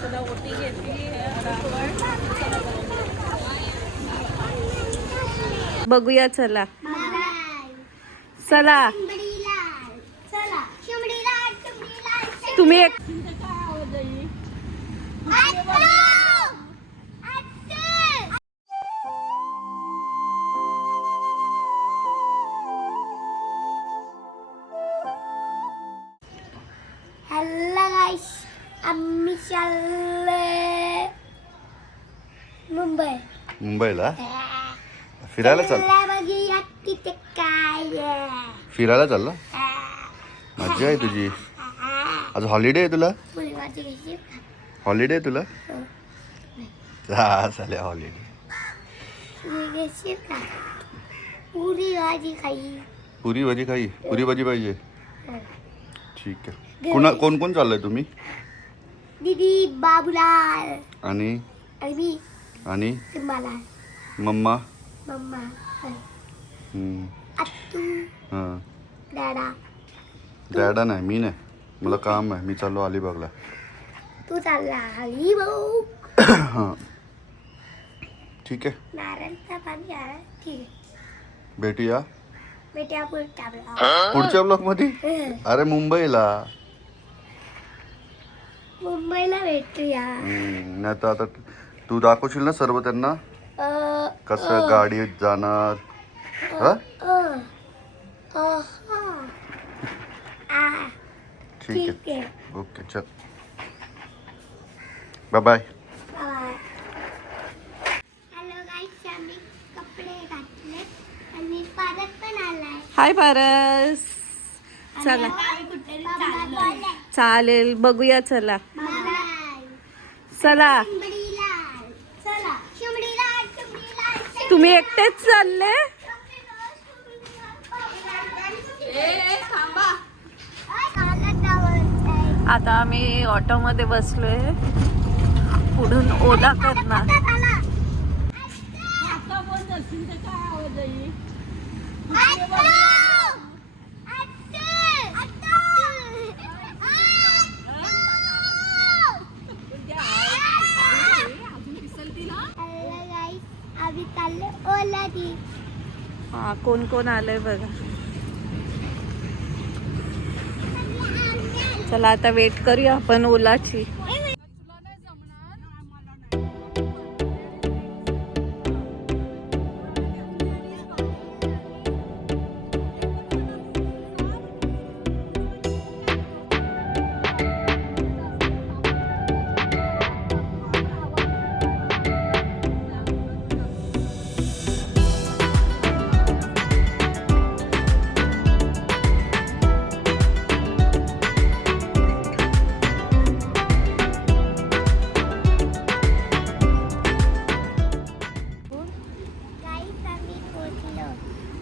चला. ओटी घेतली बघूया चला. चला. तुम्ही एक मुंबई. मुंबईला? फिरायला चाल चला बघूया तिथे काय आहे. फिरायला चालला? मज्जा आहे तुझी. आज हॉलिडे आहे तुला? हॉलिडे आहे तुला? हा. चालेल हॉलिडे का पुरी भाजी खाई. पुरी भाजी खाई. पुरी भाजी पाहिजे. ठीक आहे. कोणा कोण कोण चाललंय तुम्ही? दीदी बाबूलाल. आणि? आणि मी. आणि मम्मा? आत्तू. हां. डॅडा नाही मी नाही. मला काम आहे. मी चाललो अलिबागला. तू चालला हां. ठीक आहे. नारायणचा पाणी आहे. ठीक आहे. भेटूया. बेट्या पुढच्या पुढच्या ब्लॉकमध्ये अरे मुंबईला. मुंबईला भेटूया. हम्म, नाही तर आता तू दाखवशील ना सर्व त्यांना? कसं गाडीत जाणार? हा? ठीक आहे. ओके चल. बाय बाय हाय पारस चला. चालेल बघूया चला. चला चला. तुम्ही एकटेच चालले? आता आम्ही ऑटोमध्ये बसलोय. पुढून ओला करणार. आम्ही चालले ओला दी हा कोण कोण आलंय बघा. चला आता वेट करूया आपण ओलाची.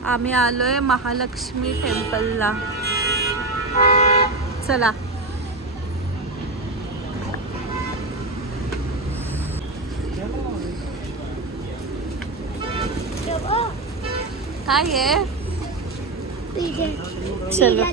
आम्ही आलोय महालक्ष्मी टेम्पलला. चला. काय आहे? चलो.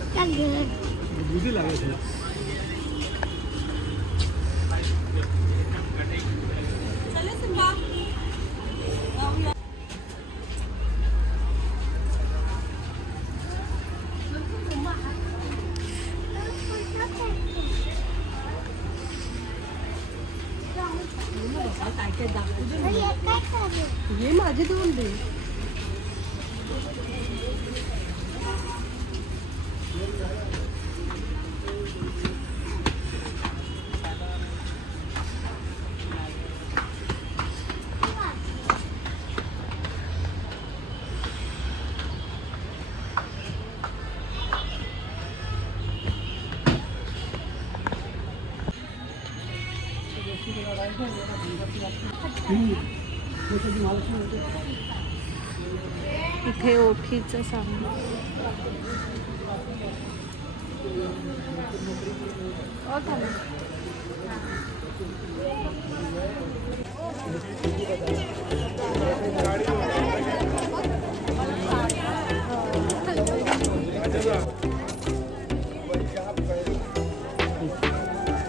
इथे ओठीचं सामान.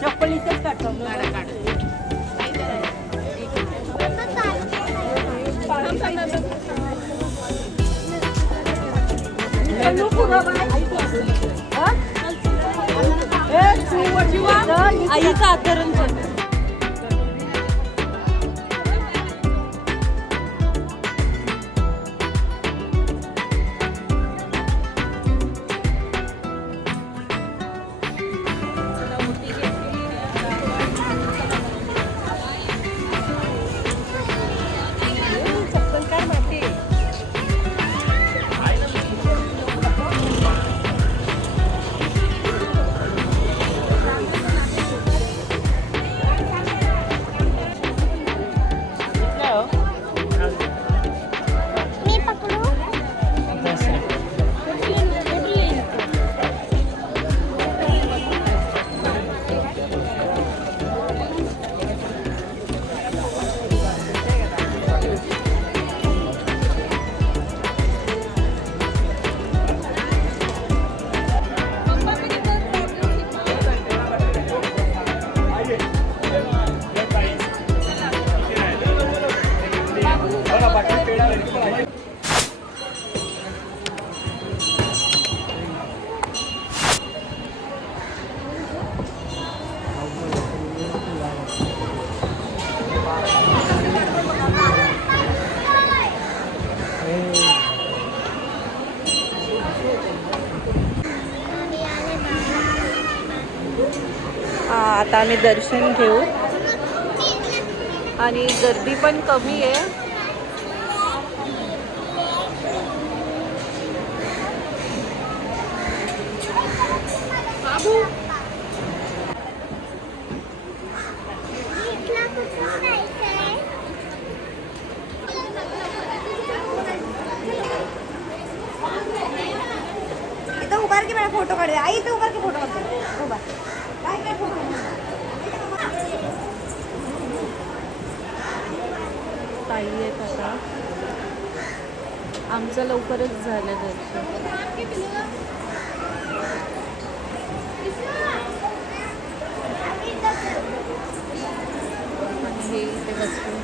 चप्पल इथेच काढतो. आई का आतरण आता आम्ही दर्शन घेऊ. आणि गर्दी पण कमी आहे. इथं उभार की मला फोटो काढूया. आई इथं उभार की फोटो काढतो. उभार. काय काय फोटो ताई आहेत आता. आमचं लवकरच झालं दर्शन. हे इथे बसलो.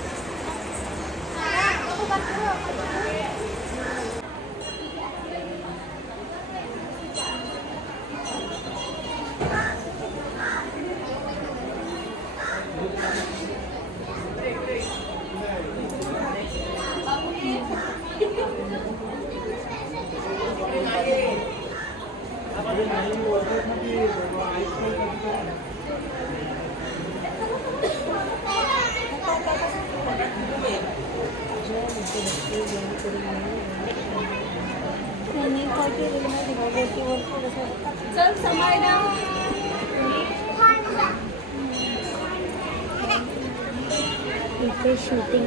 इथे शूटिंग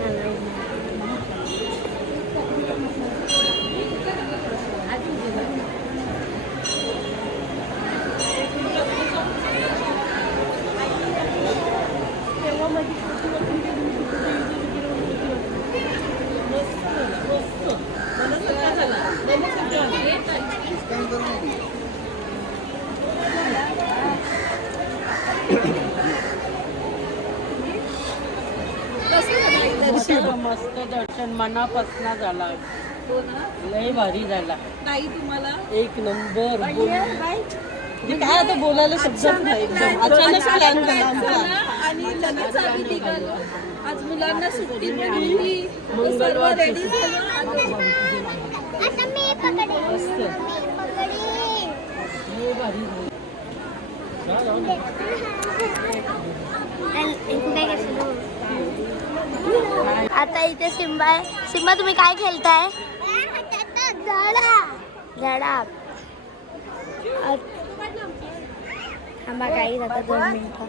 आलं मस्त दर्शन मनापासून झाला. लय भारी झाला. ताई तुम्हाला? एक नंबर बोल- म्हणजे काय आता बोलायला शब्दच नाही. एकदम अचानक प्लॅन झाला. आमचा आणि लगेच आम्ही निघालो. आज मुलांना सुट्टी पण होती. सर्व रेडी झालं. आता मी पकडेन. मस्त. मी पकडेन लय भारी झालं. आता इथे सिम्बा आहे. सिम्बा तुम्ही काय खेळताय? झाडा थांबा काही दोन मिनिटं.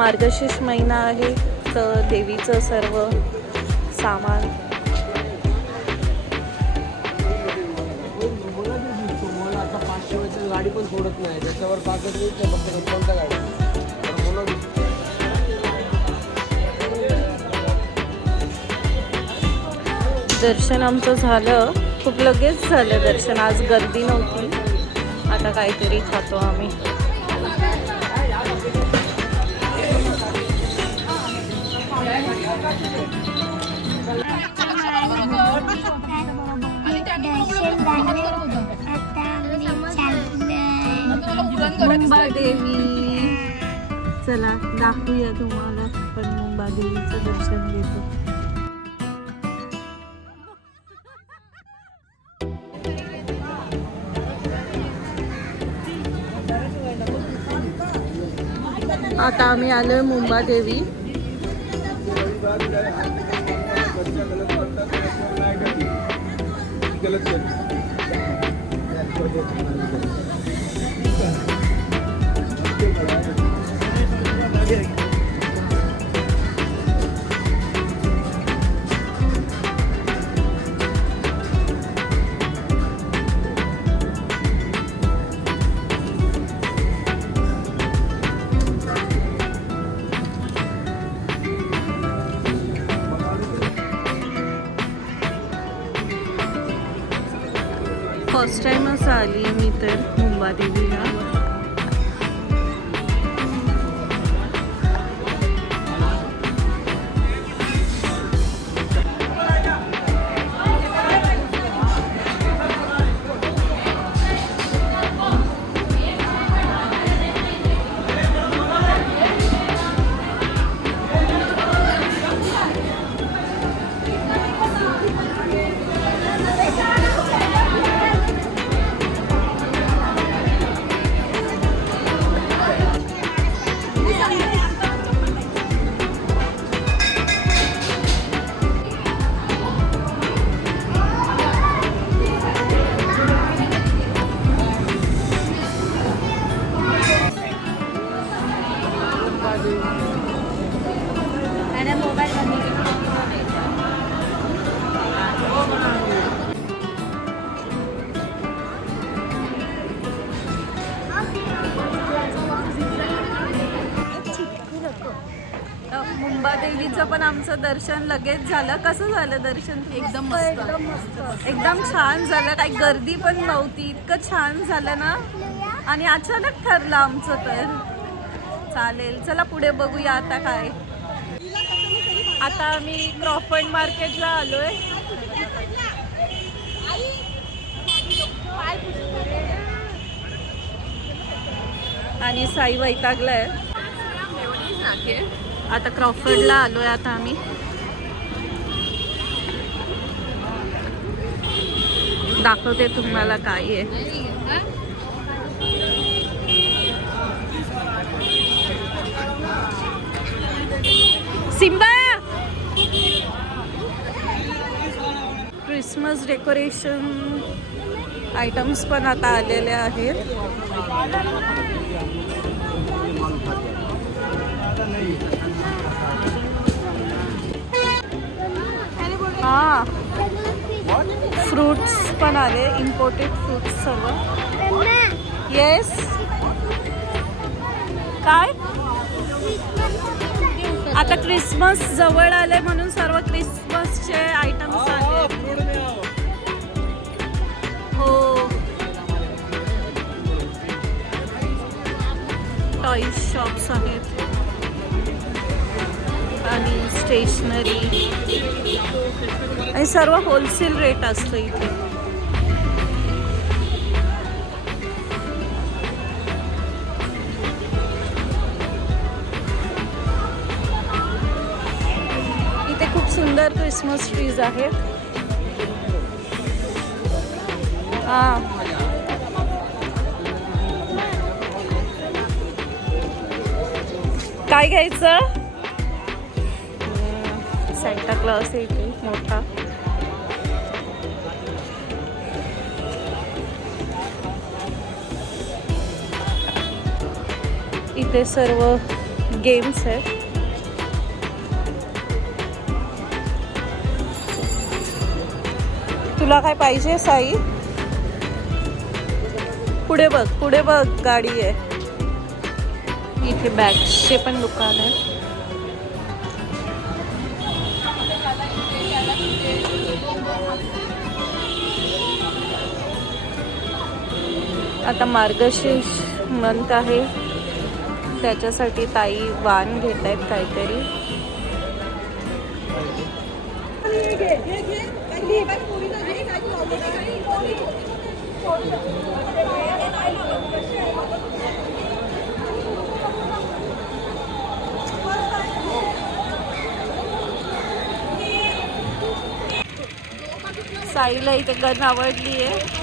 मार्गशीर्ष महिना आहे तर देवीचं सर्व सामान. आता गाडी पण सोडत नाही त्याच्यावर कागद नाही फक्त कोणत्या गाडी दर्शन आमचं झालं. खूप लगेच झालं दर्शन. आज गर्दी नव्हती. आता काहीतरी खातो आम्ही. मुंबा देवी चला दाखवूया तुम्हाला. पण मुंबा देवीचं दर्शन घेतो. आता आम्ही आलो मुंबा देवी ফেলেছেন आली मी तर मुंबा देवीला मुंबा देवीचं पण आमचं दर्शन लगेच झालं. कसं झालं दर्शन? एकदम मस्त. एकदम छान झालं. काही गर्दी पण नव्हती. इतकं छान झालं ना. आणि अचानक ठरलं आमचं तर. चालेल. चला पुढे बघूया आता काय. आता आम्ही क्रॉफर्ड मार्केटला आलोय. आणि साई वैतागलाय. आता क्रॉफर्डला आलोय आता आम्ही. दाखवते तुम्हाला काय आहे. सिम्बा क्रिसमस डेकोरेशन आयटम्स पण आता आलेले आहेत. हा. फ्रुट्स पण आले इम्पोर्टेड फ्रुट्स सर्व. येस काय? आता क्रिसमस जवळ आले म्हणून सर्व क्रिसमसचे आयटम्स आहेत हो टॉईज शॉप्स आहेत. आणि स्टेशनरी आणि सर्व होलसेल रेट असतं इथे. क्रिसमस ट्रीज आहेत हा. काय घ्यायचं? सेंटा क्लॉस इथे मोठा. इथे सर्व गेम्स आहेत. तुला काय पाहिजे साई पुढे बघ पुढे बघ गाडी आहे इथे बॅग्सचे पण दुकान आहे आता मार्गशीर्ष मंथ आहे त्याच्यासाठी ताई वाण घेत आहेत काहीतरी साईला इथे गन आवडली आहे